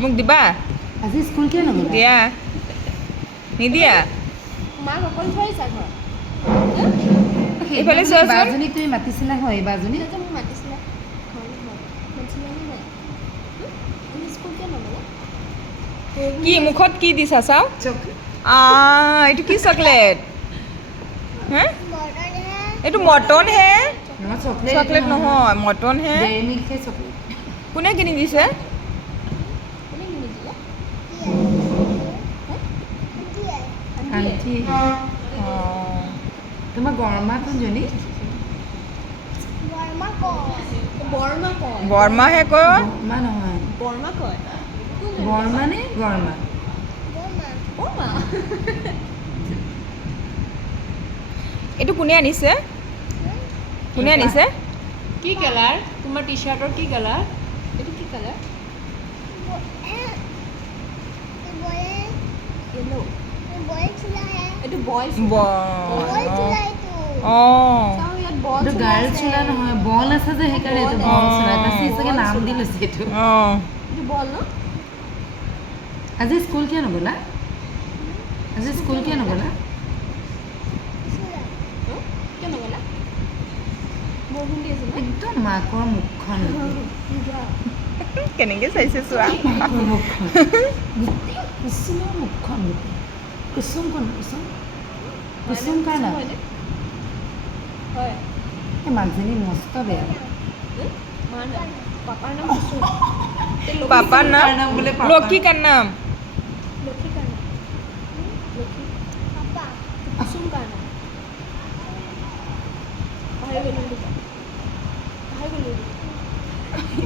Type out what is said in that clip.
মোক দিবা আজি স্কুল কিয় নগ'লা? দিয়া নিদিয়া মাক অকল থৈছা ঘৰত এইফালে সেইদিনাখনি চোৱাচোন। বাজনীক তুমি মাতিছিলা হয় এই বাজনী যে মোক মাতিছিলে মাতিছিলে নে নাই আমি স্কুল কিয় নগ'লা কি মুখত কি দিছা চাওঁ এইটো কি চকলেট হে এইটো মটন হে নহয় চকলেট নহয় মটন হে ডেইৰী মিল্কহে চকলেট কোনে কিনি দিছে কোনে কিনি দিলে আণ্টি অঁ তোমাৰ গৰমা কোনজনী বৰমা কয় বৰমাহে কয় বৰমা নহয় বৰমা কয় বৰমা নে গৰমা বৰমা এইটো কোনে আনিছে কোনে আনিছে কি কালাৰ তোমাৰ টি চাৰ্টৰ কি কালাৰ এইটো কি কালাৰ येलो এইটো বইল অঁ চাওঁ ইয়াত বল এইটো গাৰ্ল চোলা নহয় বল আছে যে সেইকাৰণে এইটো বল চোলা তাচি চাগে নাম দি লৈছে এইটো অঁ এইটো বল ন আজি স্কুল কিয় নগ'লা আজি স্কুল কিয় নগ'লা কিয় নগ'লা বৰষুণ দি আছে ন একদম মাকৰ মুখখন কেনেকৈ চাইছে চোৱা মাকৰ মুখখন গোটেই কুচুমৰ মুখখন গোটেই কুচুম কোন কুচুম কুচুম কাৰ নাম হয়নে হয় এই মানুহজনী মস্ত বেয়া মাৰ নাম পাপাৰ নাম কুসুম পাপাৰ নাম বোলে লক্ষী কাৰ নাম